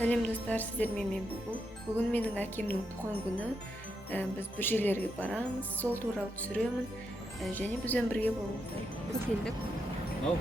Сәлем достар, сіздермен мен Бұлбұл. Бүгін менің әкемнің туған күні. Біз бір жерлерге барамыз, сол туралы түсіремін. Және бізбен бірге болыңыздар. Біз келдік. Ау.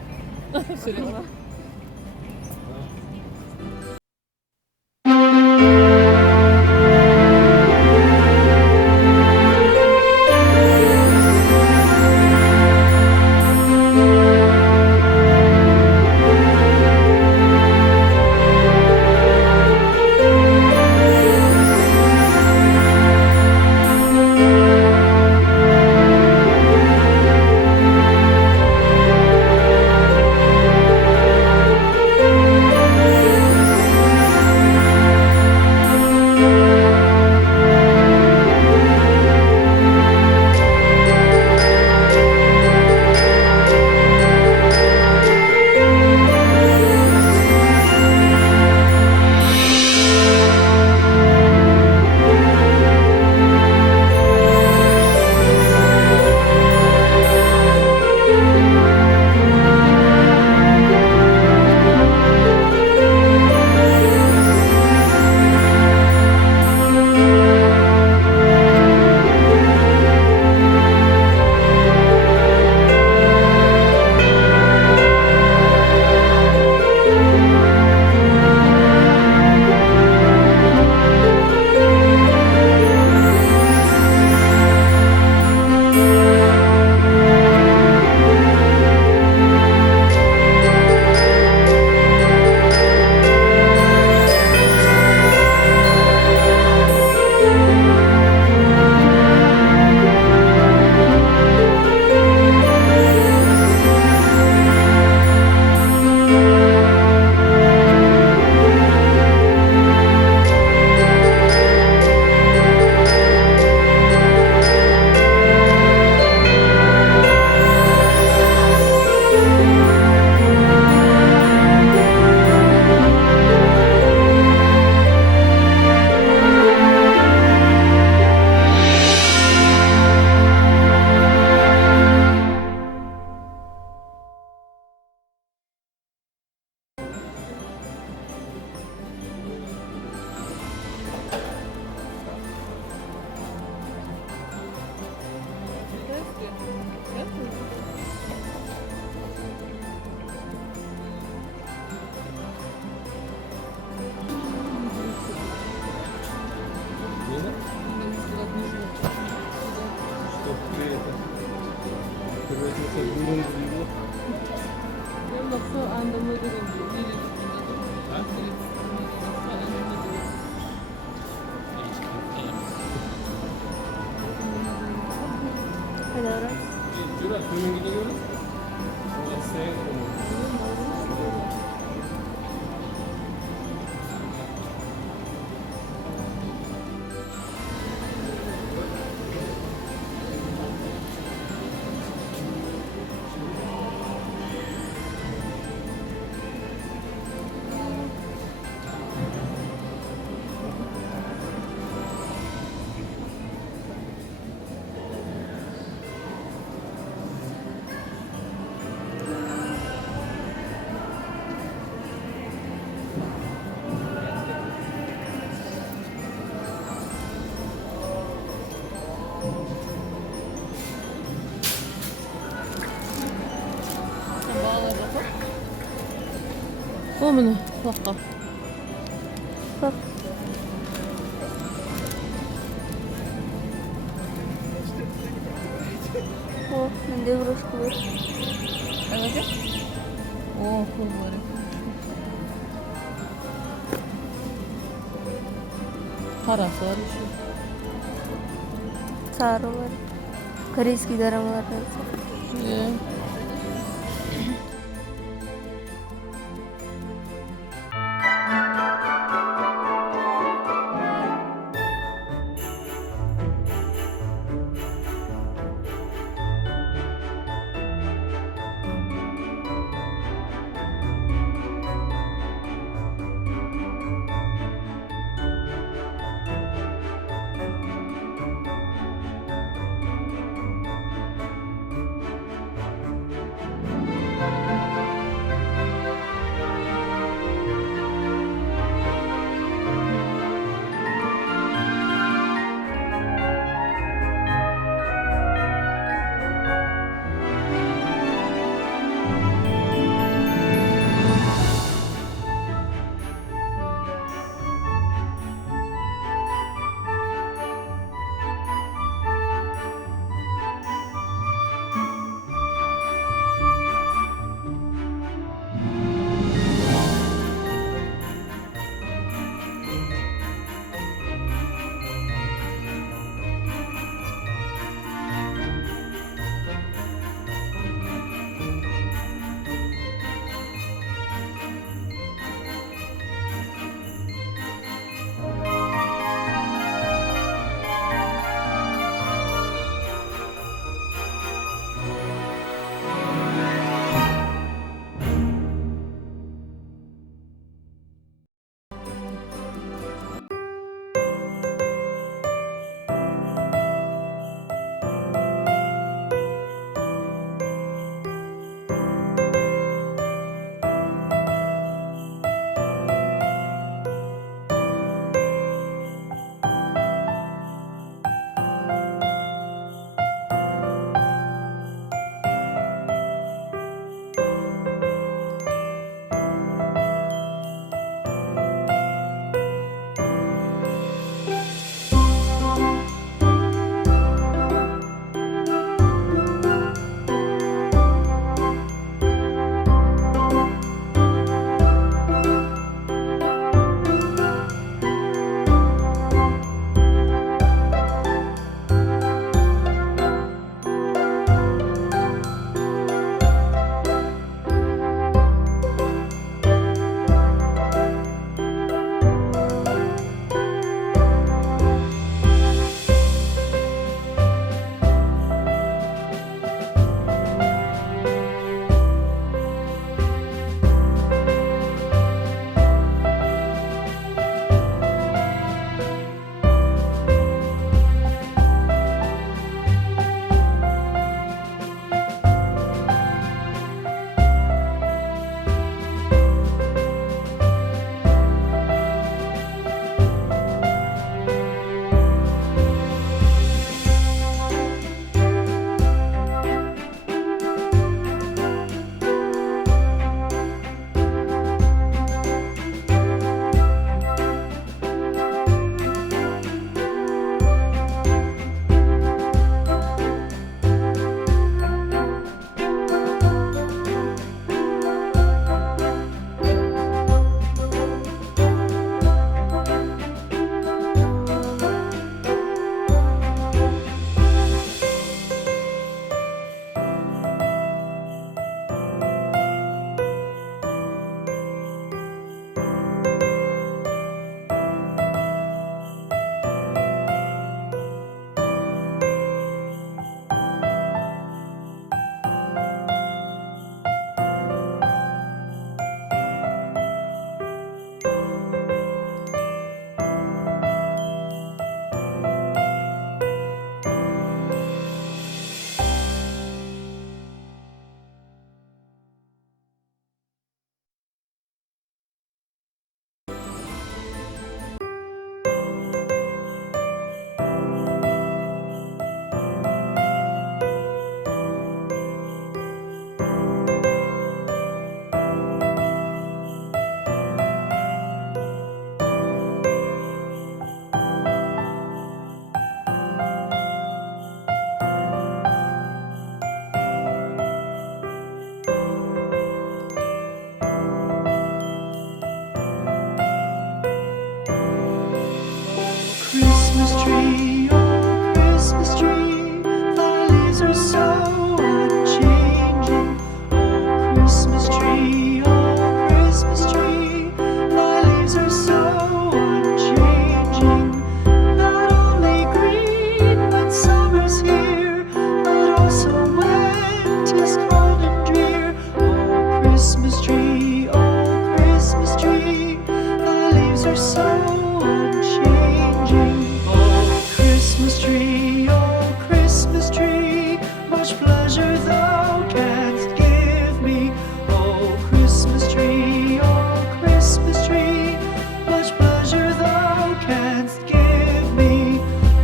Міне құлаққа. Bak. О, менде игрушка бар. О, қол бар. Қарасы бар еще. Сары бар. Корейский дорамалар. things are so unchanging. Oh, Christmas tree, much pleasure thou canst give me. Oh, Christmas tree, much pleasure thou canst give me.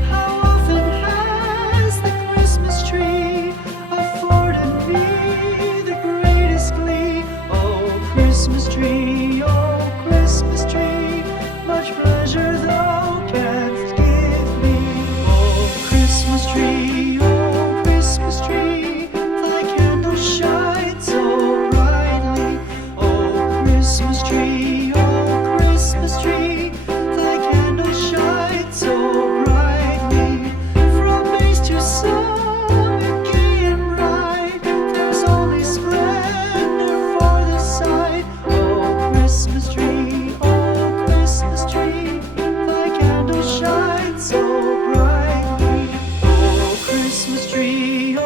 How often has the Christmas tree afforded me the greatest glee? Oh, Christmas tree, much pleasure thou canst give me. Oh, Christmas tree, thy candle shines so brightly. Oh, Christmas tree, thy candle shines so brightly. From base to summit, gay and bright, there's only splendor for the sight. Oh, Christmas tree, thy candle shines so brightly. Oh, Christmas tree,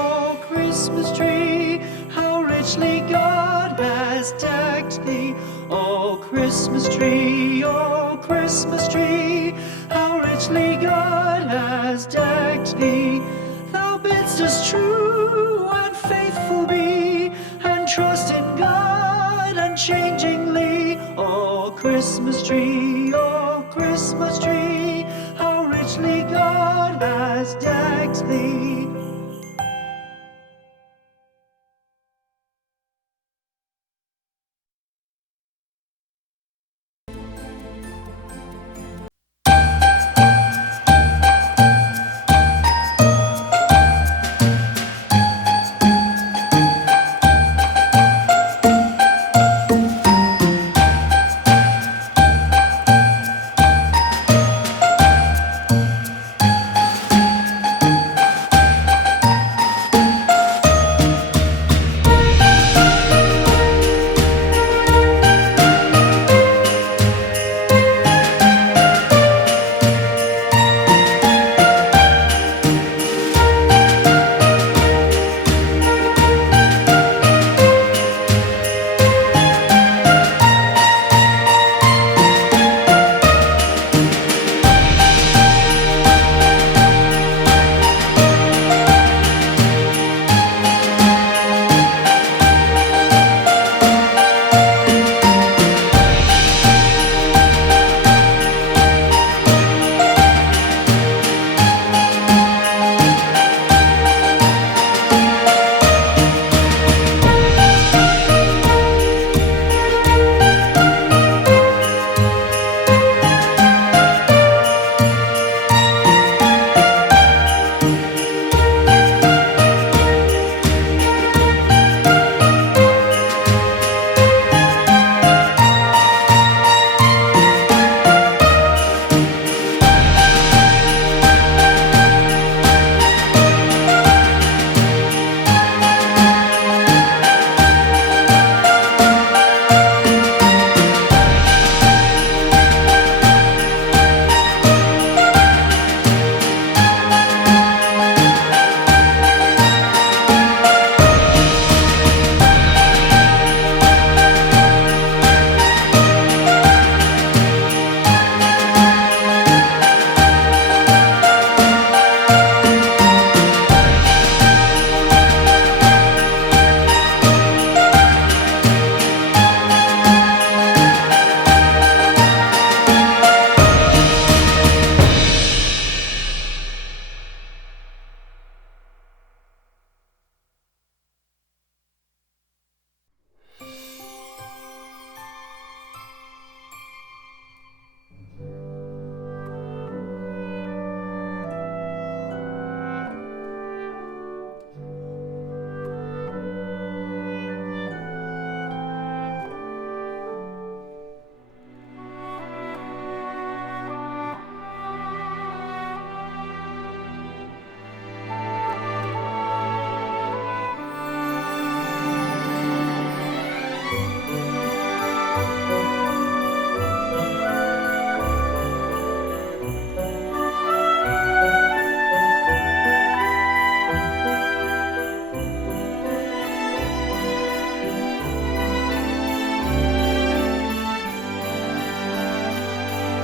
how richly God has decked thee. Oh, Christmas tree, how richly God has decked thee. Thou bidst us true and faithful be, and trust in God unchangingly. Oh, Christmas tree, how richly God has decked thee.